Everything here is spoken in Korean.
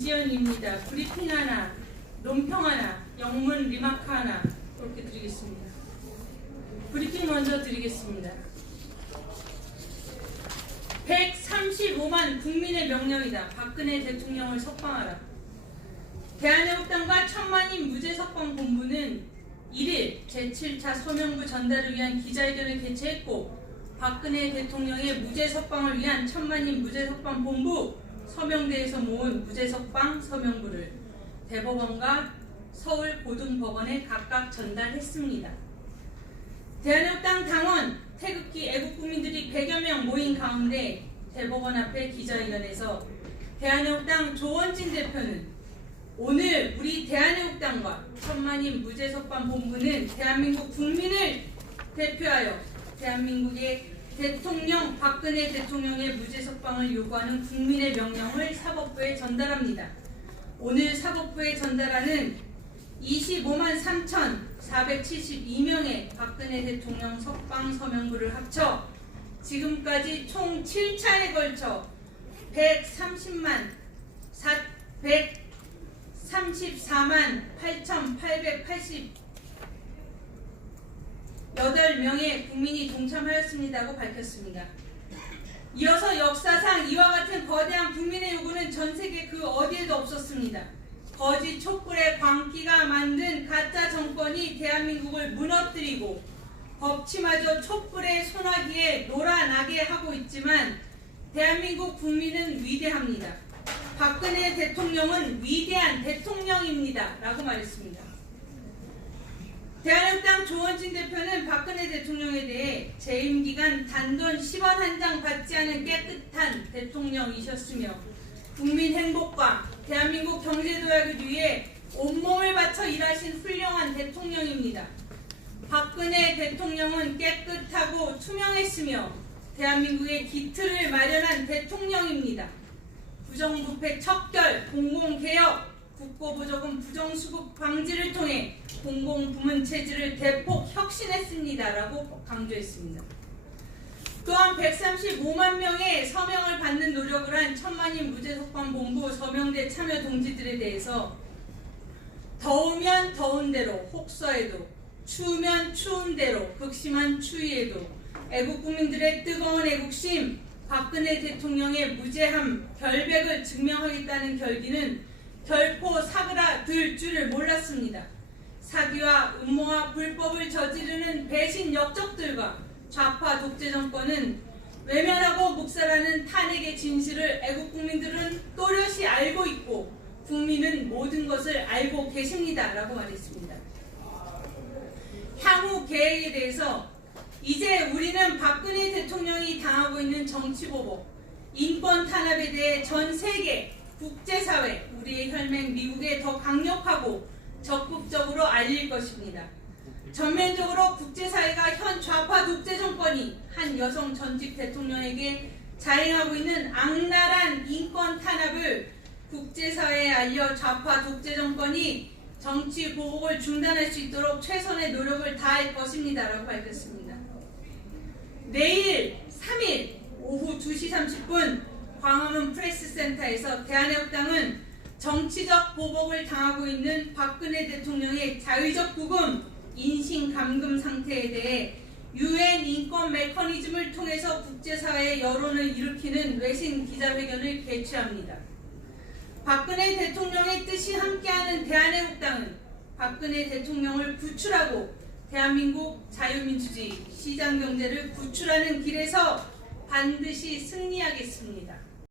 지연입니다. 브리핑 하나, 논평 하나, 영문 리마크 하나 그렇게 드리겠습니다. 브리핑 먼저 드리겠습니다. 135만 국민의 명령이다. 박근혜 대통령을 석방하라. 대한애국당과 천만인 무죄석방 본부는 1일 제7차 서명부 전달을 위한 기자회견을 개최했고, 박근혜 대통령의 무죄석방을 위한 천만인 무죄석방 본부 서명대에서 모은 무죄석방 서명부를 대법원과 서울고등법원에 각각 전달했습니다. 대한애국당 당원, 태극기 애국국민들이 100여 명 모인 가운데 대법원 앞에 기자회견에서 대한애국당 조원진 대표는 오늘 우리 대한애국당과 천만인 무죄석방 본부는 대한민국 국민을 대표하여 대한민국의 대통령 박근혜 대통령의 무죄석방을 요구하는 국민의 명령을 사법부에 전달합니다. 오늘 사법부에 전달하는 25만 3,472명의 박근혜 대통령 석방 서명부를 합쳐 지금까지 총 7차에 걸쳐 134만 8,888명의 국민이 동참하였습니다고 밝혔습니다. 이어서 역사상 이와 같은 거대한 국민의 요구는 전 세계 그 어디에도 없었습니다. 거짓 촛불의 광기가 만든 가짜 정권이 대한민국을 무너뜨리고 법치마저 촛불의 소나기에 놀아나게 하고 있지만 대한민국 국민은 위대합니다. 박근혜 대통령은 위대한 대통령입니다. 라고 말했습니다. 대한애국당 조원진 대표는 박근혜 대통령에 대해 재임 기간 단돈 10원 한 장 받지 않은 깨끗한 대통령이셨으며 국민 행복과 대한민국 경제 도약을 위해 온몸을 바쳐 일하신 훌륭한 대통령입니다. 박근혜 대통령은 깨끗하고 투명했으며 대한민국의 기틀을 마련한 대통령입니다. 부정부패 척결, 공공개혁, 국고보조금 부정수급 방지를 통해 공공부문 체질을 대폭 혁신했습니다. 라고 강조했습니다. 또한 135만 명의 서명을 받는 노력을 한 천만인 무죄석방 본부 서명대 참여 동지들에 대해서 더우면 더운 대로 혹서에도, 추우면 추운 대로, 극심한 추위에도 애국국민들의 뜨거운 애국심, 박근혜 대통령의 무죄함, 결백을 증명하겠다는 결기는 결코 사그라들 줄을 몰랐습니다. 사기와 음모와 불법을 저지르는 배신 역적들과 좌파 독재 정권은 외면하고 묵살하는 탄핵의 진실을 애국국민들은 또렷이 알고 있고 국민은 모든 것을 알고 계십니다. 라고 말했습니다. 향후 계획에 대해서 이제 우리는 박근혜 대통령이 당하고 있는 정치보복, 인권 탄압에 대해 전 세계, 국제사회, 우리의 혈맹 미국에 더 강력하고 적극적으로 알릴 것입니다. 전면적으로 국제사회가 현 좌파 독재 정권이 한 여성 전직 대통령에게 자행하고 있는 악랄한 인권 탄압을 국제사회에 알려 좌파 독재 정권이 정치 보복을 중단할 수 있도록 최선의 노력을 다할 것입니다. 라고 밝혔습니다. 내일 3일 오후 2시 30분 광화문 프레스센터에서 대한애국당은 정치적 보복을 당하고 있는 박근혜 대통령의 자의적 구금, 인신 감금 상태에 대해 UN 인권 메커니즘을 통해서 국제사회의 여론을 일으키는 외신 기자회견을 개최합니다. 박근혜 대통령의 뜻이 함께하는 대한애국당은 박근혜 대통령을 구출하고 대한민국 자유민주주의, 시장경제를 구출하는 길에서 반드시 승리하겠습니다.